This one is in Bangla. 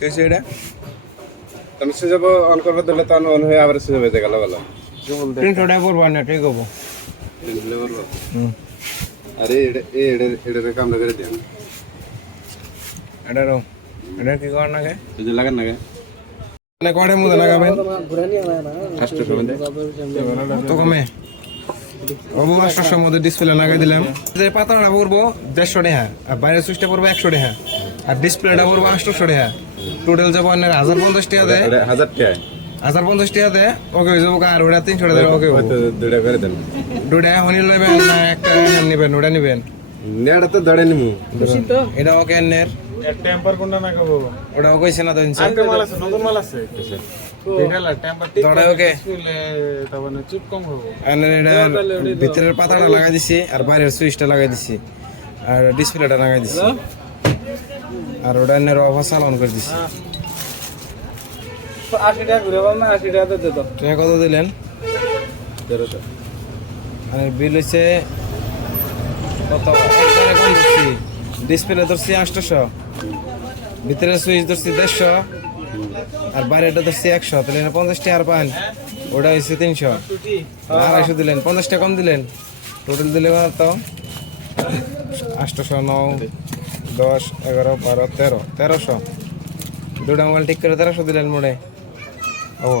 কেছে এটা তুমি সুযোগ অন করবে দিলে তখন অন হয়ে আবার সুযোগ হয়ে গেল বলো 300 টাকা পড়বো না ঠিক হবো আরে এটা কাম না করে দেন এটারও এটা কি করার নাকি সুযোগ লাগান না মানে কয়টার মধ্যে লাগাবেন ফার্স্ট সময় কত কমে অবু 800 মধ্যে ডিসপ্লে লাগাই দিলাম যে পাতাটা পড়বো 150 টাকা আর বাইরের সুইচটা পড়বো 100 টাকা আর ডিসপ্লেটা পড়বো 800 টাকা টোটাল যাবো আপনার 1050 টাকা দেয় 1000 টাকা 1050 টাকা দেয় ওকে হয়ে যাবো আর ওটা 300 টাকা ওকে দুইটা করে দেন দুটা হনি লইবেন না একটা নেবেন ওটা নেবেন নেড়া তো দড়ে নিমু এটা ওকে এর টেম্পার কোনটা না কবো ওটা কইছে না তো ইনসা আজকে মাল আছে নতুন মাল আছে দেখালা টেম্পার ঠিক দড়ে ওকে তখন চিপ কম হবে এর এটা ভিতরের পাতাটা লাগাই দিছি আর বাইরের সুইচটা লাগাই দিছি আর ডিসপ্লেটা লাগাই দিছি আর ওটা এর অফ চালন করে দিছি 80 টাকা ঘুরে বল না 80 টাকা দে দাও টাকা কত দিলেন 1300 আর বিল হইছে কত একবারে কম ধরছি ডিসপ্লে ধরছি 800 ভিতরের সুইচ ধরছি 150 আর বাইরেটা ধরছি 100 তাহলে 50 টাকা আর পান ওটা হইছে 300 250 দিলেন 50 টাকা কম দিলেন টোটাল দিলে কত 800 9 10 11 12 13 1300 দুটা মোবাইল ঠিক করে 1300 দিলেন মোড়ে ও